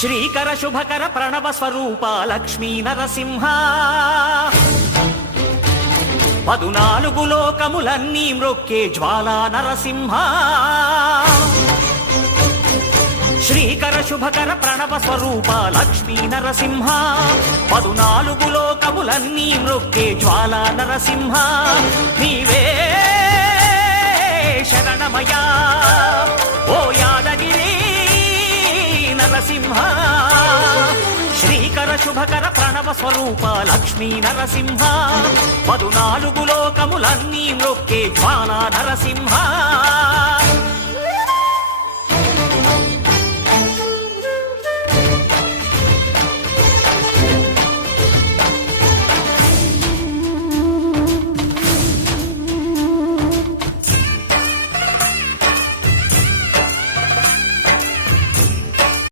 శ్రీకర శుభకర ప్రణవ స్వరూప లక్ష్మీ నరసింహ 14 లోకములన్నీ మ్రొక్కే జ్వాలా నరసింహ శ్రీకర శుభకర ప్రణవ స్వరూప లక్ష్మీ నరసింహ 14 లోకములన్నీ మ్రొక్కే జ్వాలా నరసింహ నీవే శరణమయా ఓ యాదగిరి నరసింహ శ్రీకర శుభకర ప్రణవ స్వరూప లక్ష్మీ నరసింహ 14 లోకములన్నీ మ్రొక్కే జ్వాలా నరసింహ